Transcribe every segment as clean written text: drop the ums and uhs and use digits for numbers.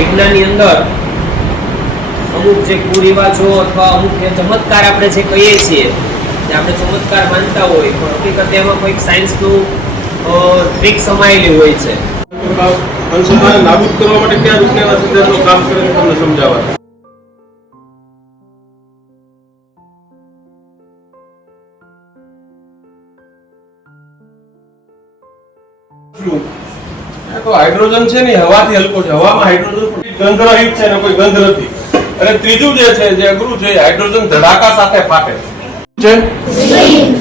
વિજ્ઞાનની અંદર અમુક જે કુરિવાજો અથવા અમુક ચમત્કાર આપણે જે કહીએ છીએ જે આપણે ચમત્કાર માનતા હોય પણ હકીકતે એમાં કોઈક સાયન્સનું ટ્રીક સમાયેલી હોય છે. અંશોને નાબૂદ કરવા માટે કયા વિજ્ઞાનના સિદ્ધાંતો કામ કરે છે તમને સમજાવવા. તો હાઇડ્રોજન છે ને હવાથી હલકો છે. હવામાં હાઇડ્રોજન ગંધરહિત છે ને કોઈ ગંધ નથી. અને ત્રીજું જે છે જે અઘરું છે હાઇડ્રોજન ધડાકા સાથે ફાટે છે.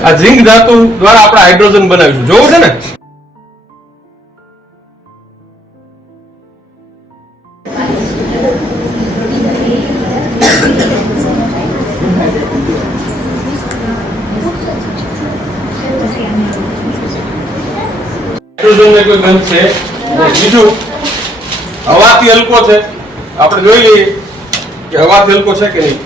આ ઝિંક ધાતુ દ્વારા આપણે હાઇડ્રોજન બનાવીશું. જોવું છે ને? હાઇડ્રોજન ને કોઈ ગંધ છે. બીજું હવાથી હલકો છે. આપણે જોઈ લઈએ કે હવાથી હલકો છે કે નહીં.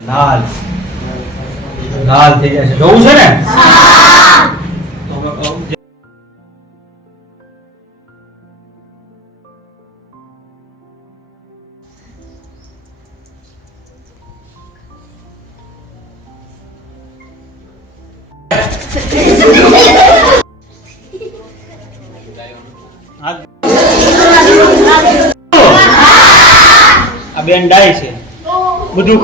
લાલ લાલ થઈ જાય છે. જોવું છે ને? આ બેન ડાય છે બધું